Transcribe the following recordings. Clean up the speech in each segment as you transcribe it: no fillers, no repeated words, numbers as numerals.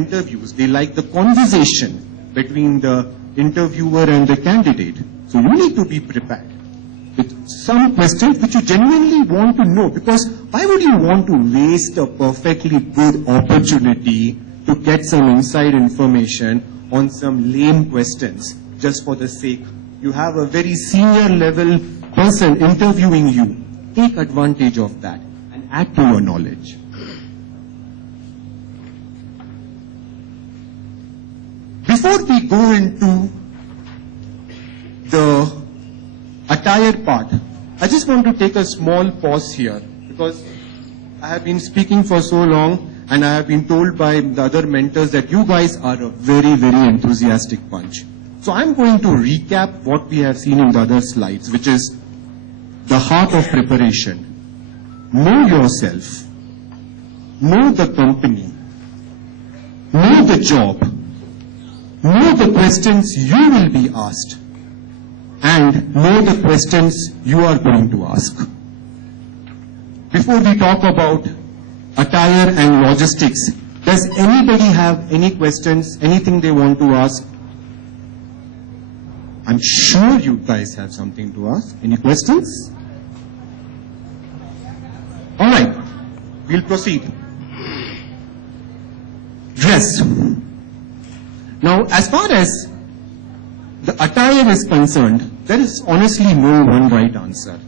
interviews. They like the conversation between the interviewer and the candidate. So you need to be prepared with some questions which you genuinely want to know, because why would you want to waste a perfectly good opportunity to get some inside information on some lame questions just for the sake? You have a very senior level person interviewing you. Take advantage of that and add to your knowledge. Before we go into the attire part, I just want to take a small pause here, because I have been speaking for so long and I have been told by the other mentors that you guys are a very, very enthusiastic bunch. So I'm going to recap what we have seen in the other slides, which is the heart of preparation. Know yourself, know the company, know the job, know the questions you will be asked, and know the questions you are going to ask. Before we talk about attire and logistics, does anybody have any questions, anything they want to ask? I'm sure you guys have something to ask. Any questions? All right, we'll proceed. Dress. Now, as far as the attire is concerned, there is honestly no one right answer.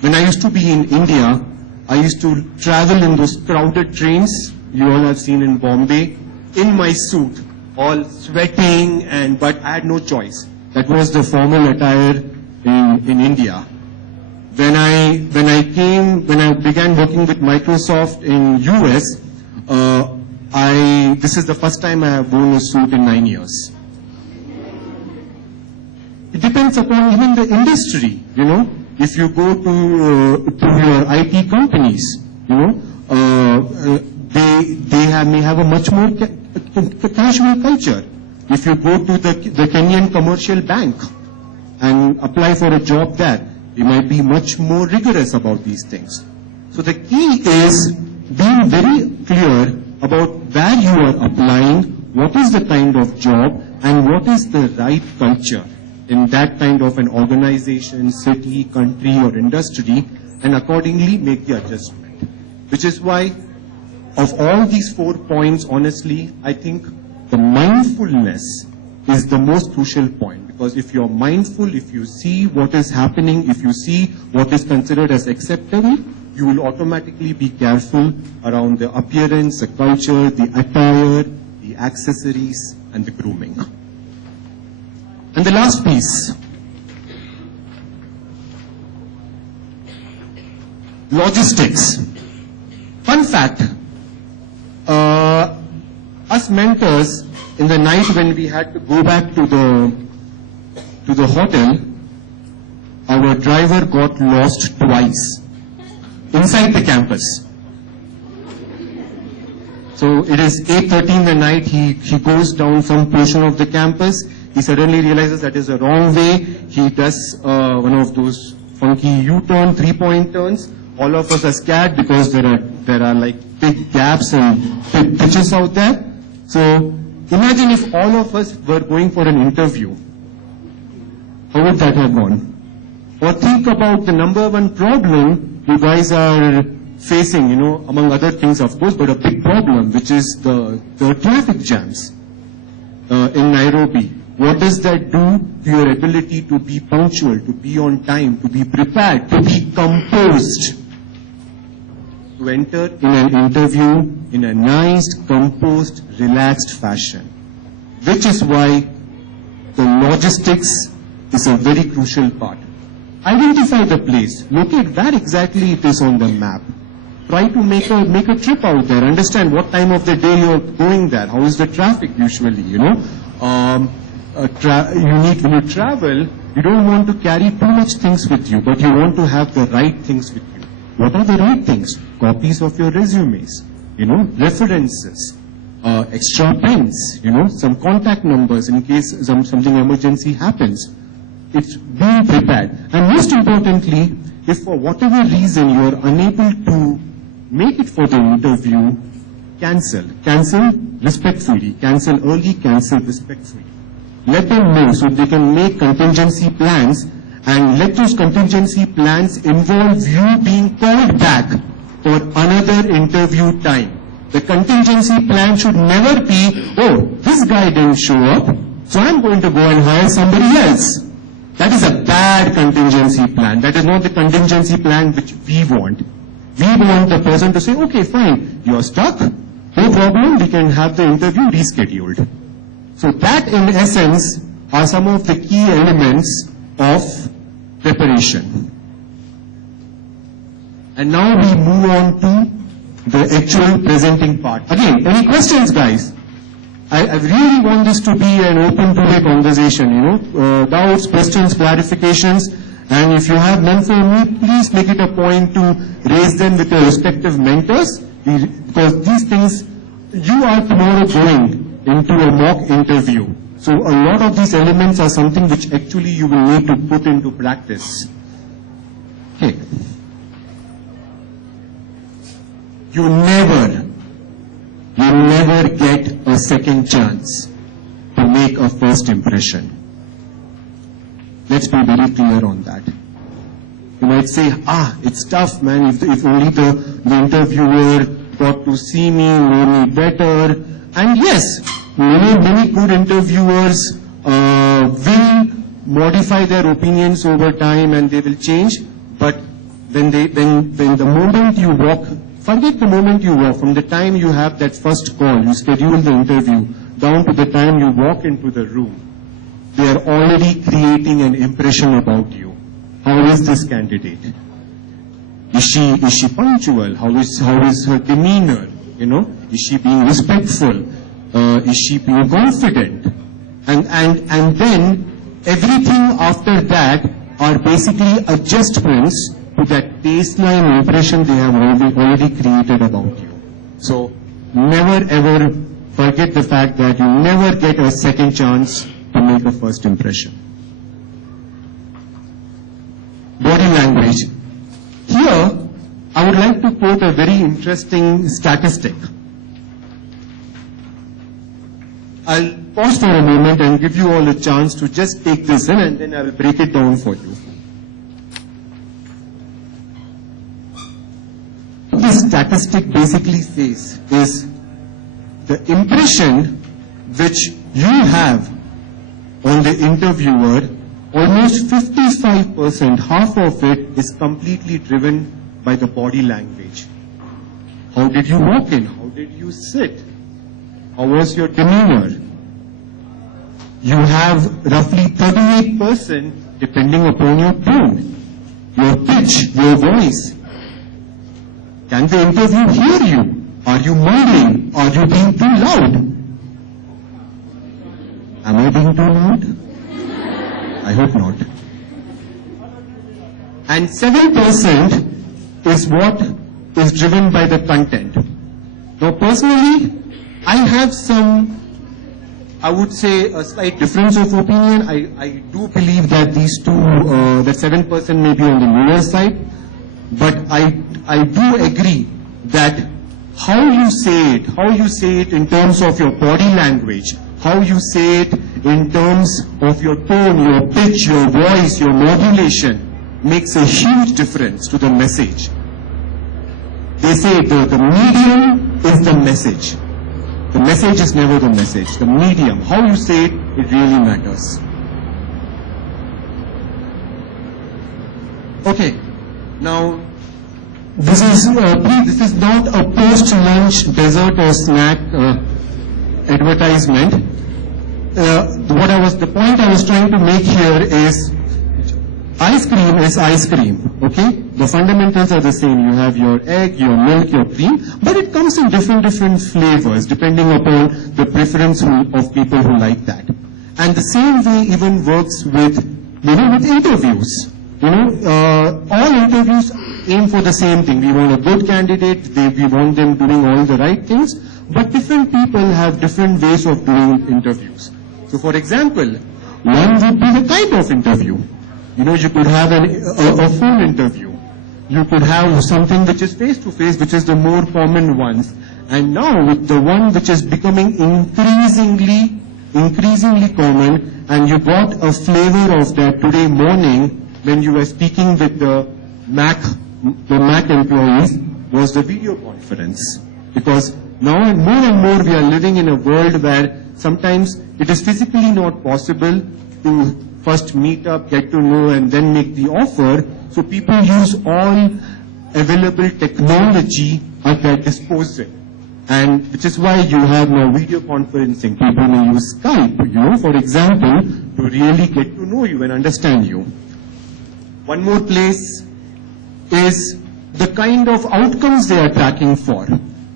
When I used to be in India, I used to travel in those crowded trains you all have seen in Bombay, in my suit, all sweating, but I had no choice. That was the formal attire in India. When I began working with Microsoft in US, this is the first time I have worn a suit in 9 years. It depends upon even the industry, you know. If you go to your IT companies, you know, they may have a much more casual culture. If you go to the Kenyan commercial bank and apply for a job there, they might be much more rigorous about these things. So the key is being very clear about where you are applying, what is the kind of job, and what is the right culture in that kind of an organization, city, country, or industry, and accordingly make the adjustment. Which is why, of all these 4 points, honestly, I think the mindfulness is the most crucial point. Because if you're mindful, if you see what is happening, if you see what is considered as acceptable, you will automatically be careful around the appearance, the culture, the attire, the accessories, and the grooming. And the last piece, logistics. Fun fact, us mentors, in the night when we had to go back to the hotel, our driver got lost twice inside the campus. So it is 8:30 in the night, he goes down some portion of the campus, he suddenly realizes that is the wrong way, he does one of those funky U-turn, 3-point turns. All of us are scared because there are like big gaps and big pitches out there. So imagine if all of us were going for an interview. How would that have gone? Or think about the number one problem you guys are facing, you know, among other things of course, but a big problem, which is the traffic jams in Nairobi. What does that do to your ability to be punctual, to be on time, to be prepared, to be composed? To enter in an interview in a nice, composed, relaxed fashion. Which is why the logistics is a very crucial part. Identify the place. Locate where exactly it is on the map. Try to make a trip out there. Understand what time of the day you're going there. How is the traffic usually, you know? When you travel, you don't want to carry too much things with you, but you want to have the right things with you. What are the right things? Copies of your resumes, you know, references, extra pens, you know, some contact numbers in case something emergency happens. It's being prepared. And most importantly, if for whatever reason you are unable to make it for the interview, cancel. Cancel respectfully. Cancel early, cancel respectfully. Let them know so they can make contingency plans, and let those contingency plans involve you being called back for another interview time. The contingency plan should never be, oh, this guy didn't show up, so I'm going to go and hire somebody else. That is a bad contingency plan. That is not the contingency plan which we want. We want the person to say, okay, fine, you're stuck, no problem, we can have the interview rescheduled. So that in essence are some of the key elements of preparation. And now we move on to the actual presenting part. Again, any questions, guys? I really want this to be an open two-way conversation, doubts, questions, clarifications, and if you have none for me, please make it a point to raise them with your respective mentors, because these things, you are tomorrow going into a mock interview. So a lot of these elements are something which actually you will need to put into practice. Okay. You never get a second chance to make a first impression. Let's be very clear on that. You might say, it's tough, man, if only the interviewer got to see me, know me better. And yes, many good interviewers will modify their opinions over time and they will change, but when the moment you walk, forget the moment you walk, from the time you have that first call, you schedule the interview, down to the time you walk into the room, they are already creating an impression about you. How is this candidate? Is she punctual? How is her demeanor? Is she being respectful? Is she being confident? And then everything after that are basically adjustments to that baseline impression they have already created about you. So never ever forget the fact that you never get a second chance to make a first impression. Body language. Here, I would like to quote a very interesting statistic. I'll pause for a moment and give you all a chance to just take this in, and then I will break it down for you. What this statistic basically says is the impression which you have on the interviewer, almost 55%, half of it is completely driven by the body language. How did you walk in? How did you sit? How was your demeanor? You have roughly 38% depending upon your tone, your pitch, your voice. Can the interview hear you? Are you mumbling? Are you being too loud? Am I being too loud? I hope not. And 7% is what is driven by the content. Now personally, I have some, I would say, a slight difference of opinion. I do believe that these two, that 7% may be on the lower side, but I do agree that how you say it in terms of your body language, how you say it in terms of your tone, your pitch, your voice, your modulation, makes a huge difference to the message. They say the medium is the message. The message is never the message. The medium, how you say it, it really matters. Okay, now this is not a post-lunch dessert or snack advertisement. The point I was trying to make here is ice cream is ice cream, okay? The fundamentals are the same. You have your egg, your milk, your cream, but it comes in different flavors depending upon the preference of people who like that. And the same way even works with interviews. All interviews aim for the same thing. We want a good candidate, we want them doing all the right things, but different people have different ways of doing interviews. So for example, one would be the type of interview. You could have a phone interview. You could have something which is face-to-face, which is the more common ones. And now with the one which is becoming increasingly common, and you got a flavor of that today morning when you were speaking with the Mac employees, was the video conference. Because now and more we are living in a world where sometimes it is physically not possible to first meet up, get to know, and then make the offer. So people use all available technology at their disposal. And which is why you have now video conferencing. People may use Skype, for example, to really get to know you and understand you. One more place is the kind of outcomes they are tracking for.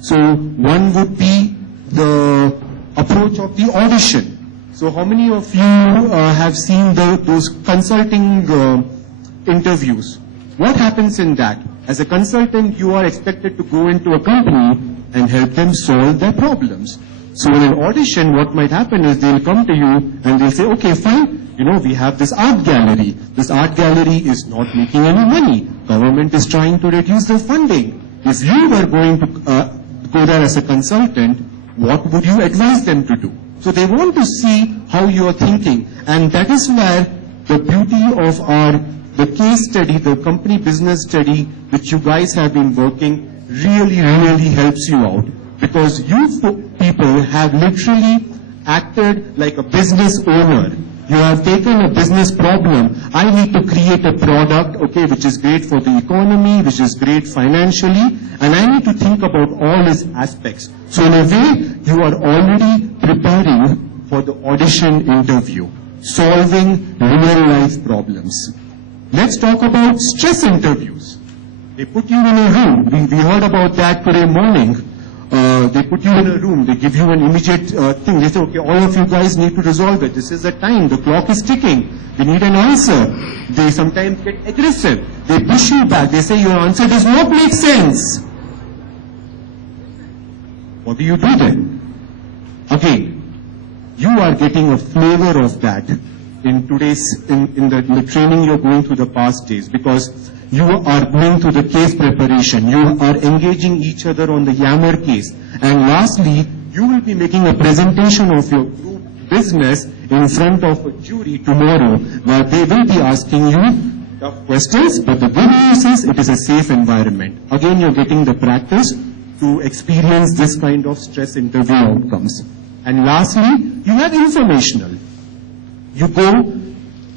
So one would be the approach of the audition. So how many of you have seen those consulting interviews? What happens in that? As a consultant, you are expected to go into a company and help them solve their problems. So in an audition, what might happen is they'll come to you and they'll say, okay, fine, we have this art gallery. This art gallery is not making any money. Government is trying to reduce the funding. If you were going to go there as a consultant, what would you advise them to do? So they want to see how you are thinking. And that is where the beauty of the case study, the company business study, which you guys have been working, really helps you out. Because you people have literally acted like a business owner. You have taken a business problem. I need to create a product, which is great for the economy, which is great financially, and I need to think about all its aspects. So in a way, you are already preparing for the audition interview, solving real life problems. Let's talk about stress interviews. They put you in a room. We heard about that today morning. They put you in a room. They give you an immediate thing. They say, okay, all of you guys need to resolve it. This is the time. The clock is ticking. They need an answer. They sometimes get aggressive. They push you back. They say your answer does not make sense. What do you do then? Again, you are getting a flavor of that in today's, in the training you're going through the past days, because you are going through the case preparation. You are engaging each other on the Yammer case. And lastly, you will be making a presentation of your group business in front of a jury tomorrow, where they will be asking you tough questions, but the good news is it is a safe environment. Again, you're getting the practice to experience this kind of stress interview outcomes. And lastly, you have informational. You go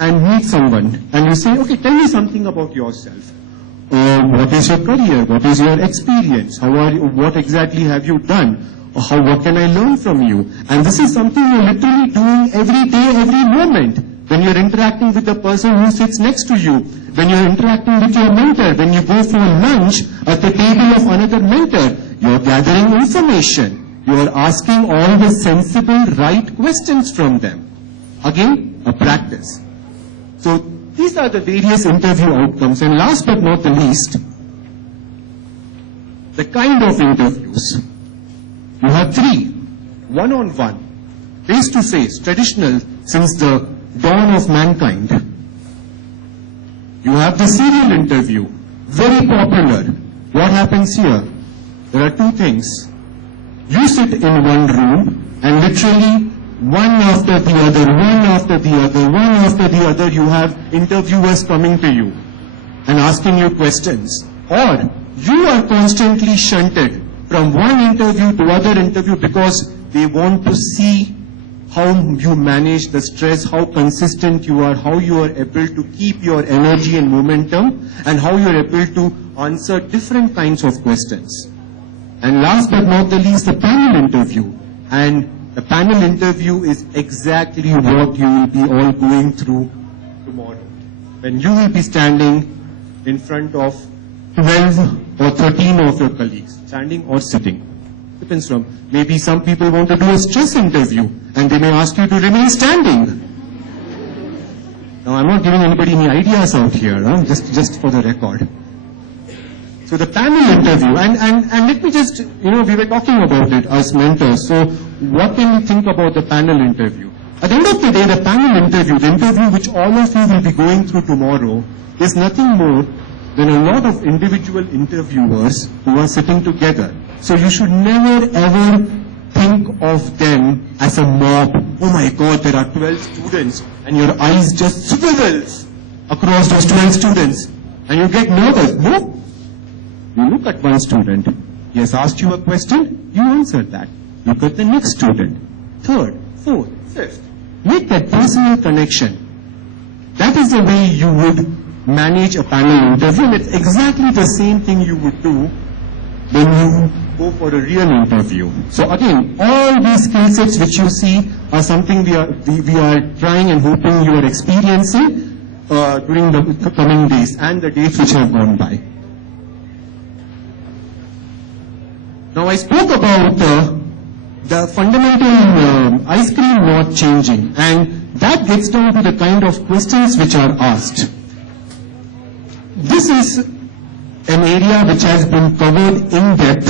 and meet someone and you say, okay, tell me something about yourself. What is your career? What is your experience? How are you? What exactly have you done? What can I learn from you? And this is something you're literally doing every day, every moment. When you're interacting with the person who sits next to you, when you're interacting with your mentor, when you go for lunch at the table of another mentor, you're gathering information. You're asking all the sensible, right questions from them. Again, a practice. So these are the various interview outcomes. And last but not the least, the kind of interviews. You have three: one-on-one, face-to-face, traditional since the dawn of mankind. You have the serial interview, very popular. What happens here? There are two things. You sit in one room and literally one after the other, one after the other, one after the other, you have interviewers coming to you and asking you questions. Or you are constantly shunted from one interview to other interview because they want to see how you manage the stress, how consistent you are, how you are able to keep your energy and momentum, and how you are able to answer different kinds of questions. And last but not the least, the panel interview. And the panel interview is exactly what you will be all going through tomorrow. When you will be standing in front of 12 or 13 of your colleagues, standing or sitting. Depends from, maybe some people want to do a stress interview and they may ask you to remain standing. Now I'm not giving anybody any ideas out here, just for the record. So the panel interview, and let me just, we were talking about it as mentors. So what can we think about the panel interview? At the end of the day, the panel interview, the interview which all of you will be going through tomorrow, is nothing more than a lot of individual interviewers who are sitting together. So you should never ever think of them as a mob. Oh my God, there are 12 students, and your eyes just swivels across those 12 students, and you get nervous. No, you look at one student. He has asked you a question, you answer that. Look at the next student, third, fourth, fifth. Make that personal connection. That is the way you would manage a panel interview, and it's exactly the same thing you would do when you go for a real interview. So again, all these skill sets which you see are something we are trying and hoping you are experiencing during the coming days and the days which have gone by. Now I spoke about the fundamental ice cream not changing, and that gets down to the kind of questions which are asked. This is an area which has been covered in depth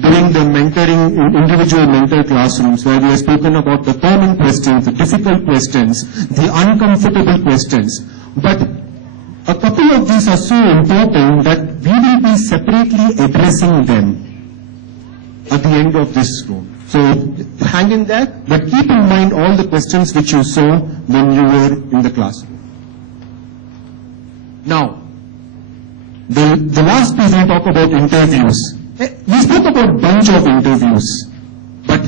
during the mentoring, individual mentor classrooms, where we have spoken about the common questions, the difficult questions, the uncomfortable questions. But a couple of these are so important that we will be separately addressing them at the end of this room. So hang in there, but keep in mind all the questions which you saw when you were in the classroom. Now, the last piece we talk about interviews. We spoke about a bunch of interviews, but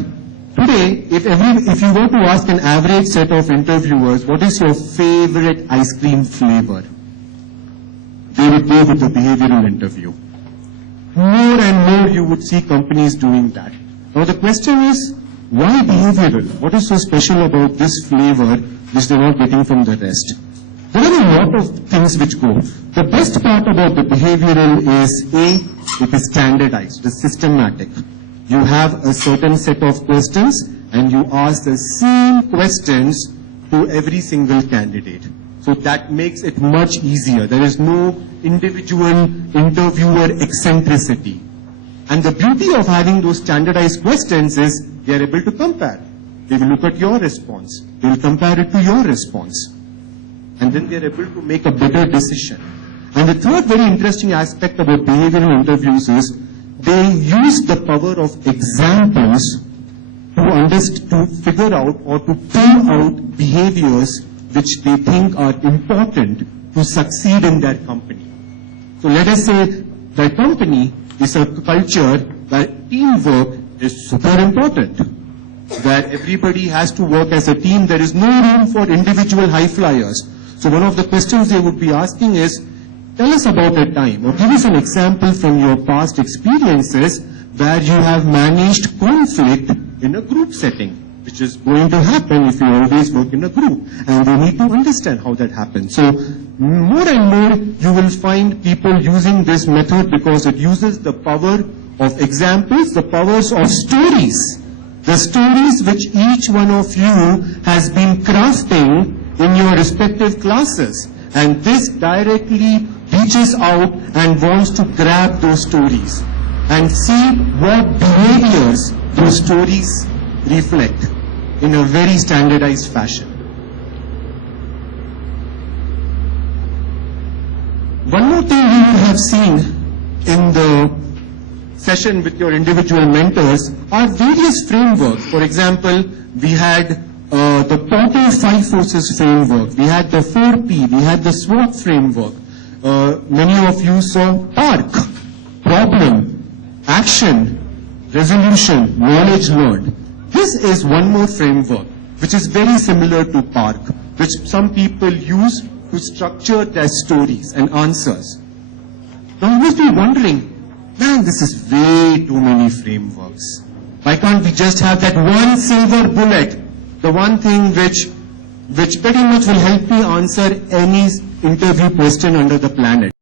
today, if you were to ask an average set of interviewers, what is your favorite ice cream flavor? They would go with the behavioral interview. More and more you would see companies doing that. Now the question is, why behavioral? What is so special about this flavor which they're not getting from the rest? There are a lot of things which go. The best part about the behavioral is, it is standardized, it's systematic. You have a certain set of questions and you ask the same questions to every single candidate. So that makes it much easier. There is no individual interviewer eccentricity. And the beauty of having those standardized questions is they are able to compare. They will look at your response. They will compare it to your response. And then they are able to make a better decision. And the third very interesting aspect about behavioral interviews is they use the power of examples to figure out or to pull out behaviors which they think are important to succeed in their company. So let us say their company is a culture where teamwork is super important, where everybody has to work as a team. There is no room for individual high flyers. So one of the questions they would be asking is, tell us about a time or give us an example from your past experiences where you have managed conflict in a group setting, which is going to happen if you always work in a group, and we need to understand how that happens. So more and more you will find people using this method because it uses the power of examples, the powers of stories, the stories which each one of you has been crafting in your respective classes, and this directly reaches out and wants to grab those stories and see what behaviors those stories reflect in a very standardized fashion. One more thing you will have seen in the session with your individual mentors are various frameworks. For example, we had the Porter 5 Forces framework, we had the 4P, we had the SWOT framework. Many of you saw PARC, problem, action, resolution, knowledge learned. This is one more framework which is very similar to PARC, which some people use to structure their stories and answers. Now you must be wondering, man, this is way too many frameworks. Why can't we just have that one silver bullet, the one thing which pretty much will help me answer any interview question under the planet?